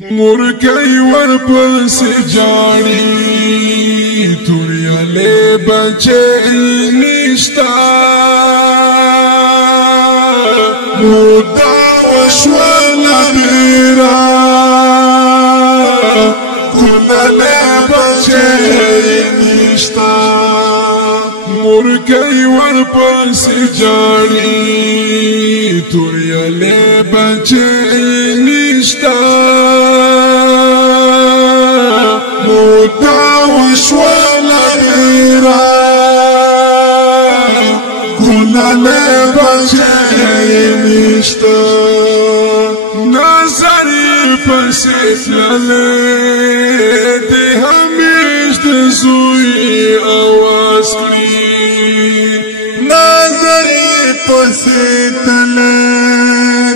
مرګي ورپس جاړي تورياله بچي نشتا مودا وشوالا ډیرا کله بچي نشتا مرګي ورپس جاړي تورياله بچي نشتا مودا وشوالا ډیرا کله بچي نشتا نظر پس تلله دی همیش د زوی اواز کړي نظر پس تلله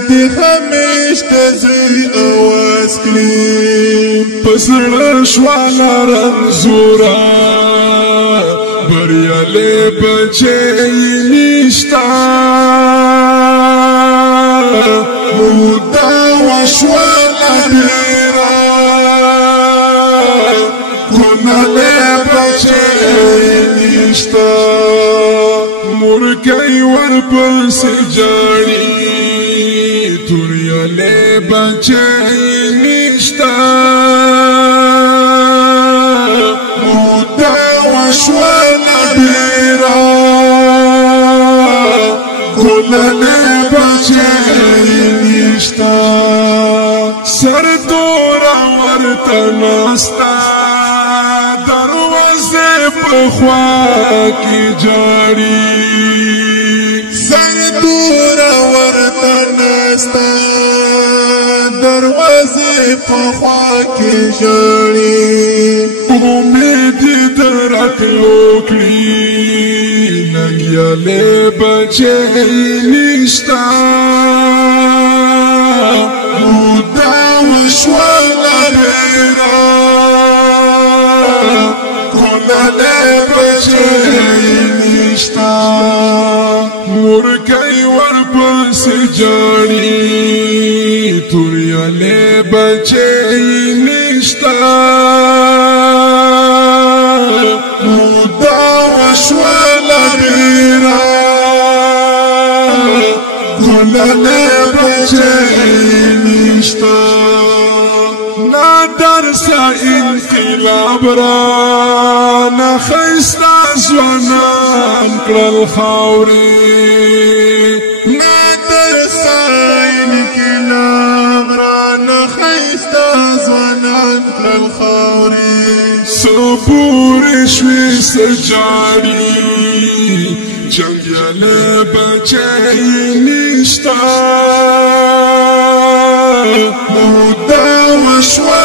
دی همیش د زوی اواز کړي پسړه شوالا رنزورا بریاله بچي نشتا مودا وشوالا ډیرا کله بچي نشتا مرګي ورپس جاړي تورياله بچي نشتا مودا وشوالا ډیرا کله بچي نشتا سر دورا ورته ناستا دروازه په خوا کې جاړي سر دورا ورته ناستا دروازه په خوا کې جاړي امید درکلو کړي نګیاله بچي نشتا مودا وشوالا ډیرا کله بچي نشتا مرګي ورپس جاړي تورياله بچي نشتا مودا وشوالا ډیرا کله بچي نشتا نا درسا انقلاب را نا خيستا زوانان کړل خاوري نا درسا انقلاب را نا خيستا زوانان کړل خاوري صبور شوي سجاړي جنگیاله بچي نشتا مودا وشوالا